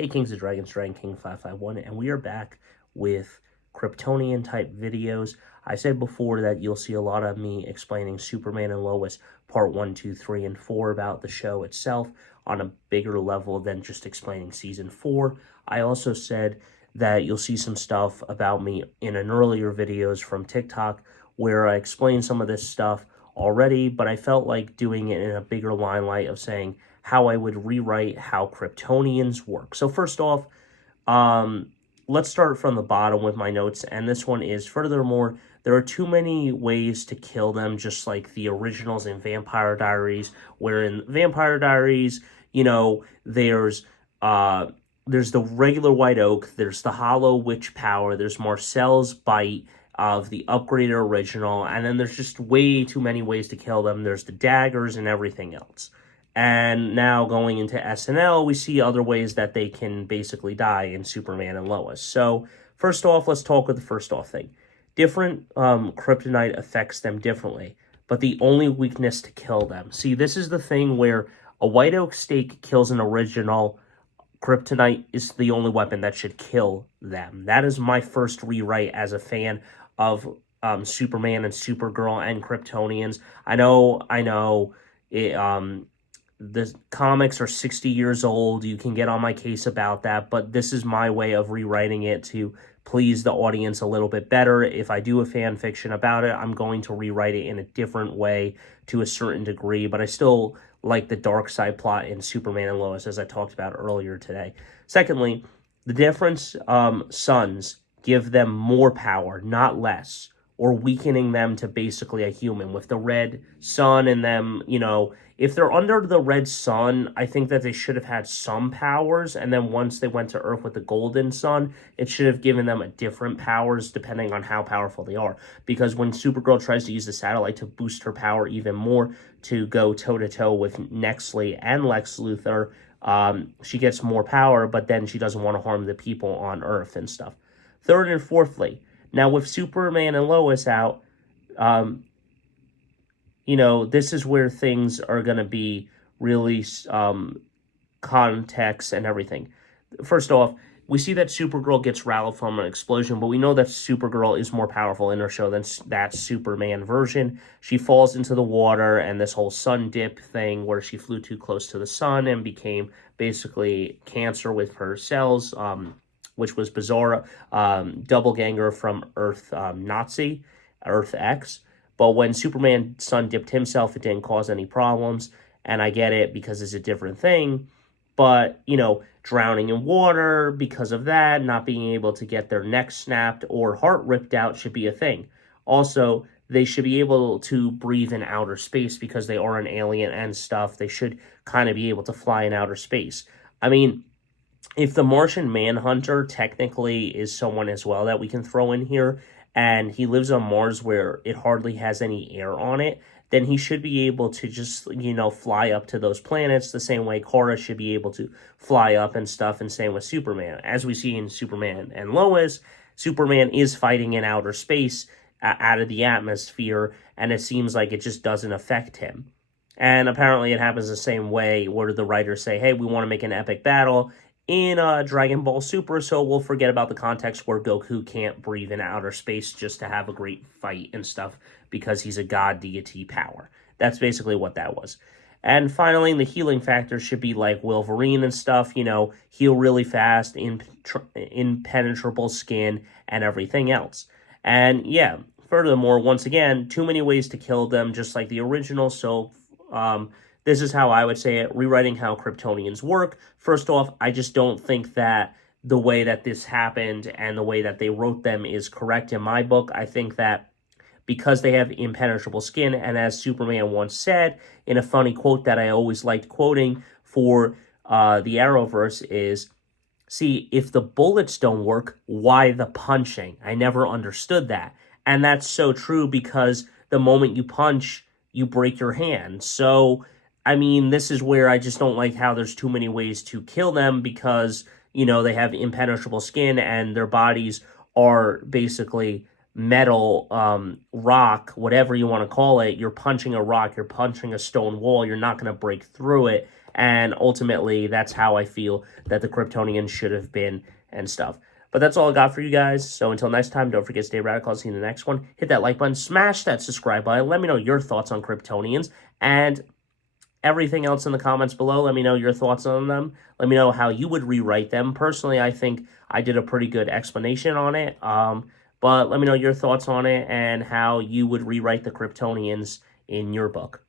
Hey Kings of Dragons, Dragon King 551, and we are back with Kryptonian type videos. I said before that you'll see a lot of me explaining Superman and Lois part 1, 2, 3, and 4 about the show itself on a bigger level than just explaining season 4. I also said that you'll see some stuff about me in an earlier videos from TikTok where I explained some of this stuff already, but I felt like doing it in a bigger limelight of saying how I would rewrite how Kryptonians work. So first off, let's start from the bottom with my notes, and this one is, furthermore, there are too many ways to kill them, just like the originals in Vampire Diaries, where in Vampire Diaries, you know, there's the regular White Oak, there's the Hollow Witch Power, there's Marcel's Bite of the upgraded original, and then there's just way too many ways to kill them. There's the daggers and everything else. And now going into SNL, we see other ways that they can basically die in Superman and Lois. So first off, let's talk with the first off thing. Different kryptonite affects them differently, but the only weakness to kill them. See, this is the thing where a White Oak stake kills an original. Kryptonite is the only weapon that should kill them. That is my first rewrite as a fan of Superman and Supergirl and Kryptonians. I know, the comics are 60 years old. You can get on my case about that, but this is my way of rewriting it to please the audience a little bit better. If I do a fan fiction about it, I'm going to rewrite it in a different way to a certain degree, but I still like the dark side plot in Superman and Lois, as I talked about earlier today. Secondly, the different suns give them more power, not less, or weakening them to basically a human. With the red sun and them, you know, if they're under the red sun, I think that they should have had some powers, and then once they went to Earth with the golden sun, it should have given them a different powers depending on how powerful they are. Because when Supergirl tries to use the satellite to boost her power even more, to go toe-to-toe with Nextly and Lex Luthor, she gets more power, but then she doesn't want to harm the people on Earth and stuff. Third and fourthly, now with Superman and Lois out, you know, this is where things are going to be really context and everything. First off, we see that Supergirl gets rattled from an explosion, but we know that Supergirl is more powerful in her show than that Superman version. She falls into the water, and this whole sun dip thing where she flew too close to the sun and became basically cancer with her cells, which was bizarre. Doppelganger from Earth Nazi, Earth X. But when Superman sun dipped himself, it didn't cause any problems. And I get it because it's a different thing. But, you know, drowning in water because of that, not being able to get their neck snapped or heart ripped out should be a thing. Also, they should be able to breathe in outer space because they are an alien and stuff. They should kind of be able to fly in outer space. I mean, if the Martian Manhunter technically is someone as well that we can throw in here, and he lives on Mars where it hardly has any air on it, then he should be able to just, you know, fly up to those planets the same way Kara should be able to fly up and stuff, and same with Superman. As we see in Superman and Lois, Superman is fighting in outer space out of the atmosphere, and it seems like it just doesn't affect him. And apparently it happens the same way where the writers say, hey, we want to make an epic battle in Dragon Ball Super, so we'll forget about the context where Goku can't breathe in outer space just to have a great fight and stuff because he's a god deity power. That's basically what that was. And finally, the healing factor should be like Wolverine and stuff, you know, heal really fast, impenetrable skin, and everything else. And yeah, furthermore, once again, too many ways to kill them, just like the original, so this is how I would say it, rewriting how Kryptonians work. First off, I just don't think that the way that this happened and the way that they wrote them is correct in my book. I think that because they have impenetrable skin, and as Superman once said in a funny quote that I always liked quoting for the Arrowverse is, see, if the bullets don't work, why the punching? I never understood that. And that's so true because the moment you punch, you break your hand. So I mean, this is where I just don't like how there's too many ways to kill them because, you know, they have impenetrable skin and their bodies are basically metal, rock, whatever you want to call it. You're punching a rock, you're punching a stone wall, you're not going to break through it. And ultimately, that's how I feel that the Kryptonians should have been and stuff. But that's all I got for you guys. So until next time, don't forget to stay radical. I'll see you in the next one. Hit that like button, smash that subscribe button. Let me know your thoughts on Kryptonians and everything else in the comments below. Let me know your thoughts on them. Let me know how you would rewrite them. Personally, I think I did a pretty good explanation on it. But let me know your thoughts on it and how you would rewrite the Kryptonians in your book.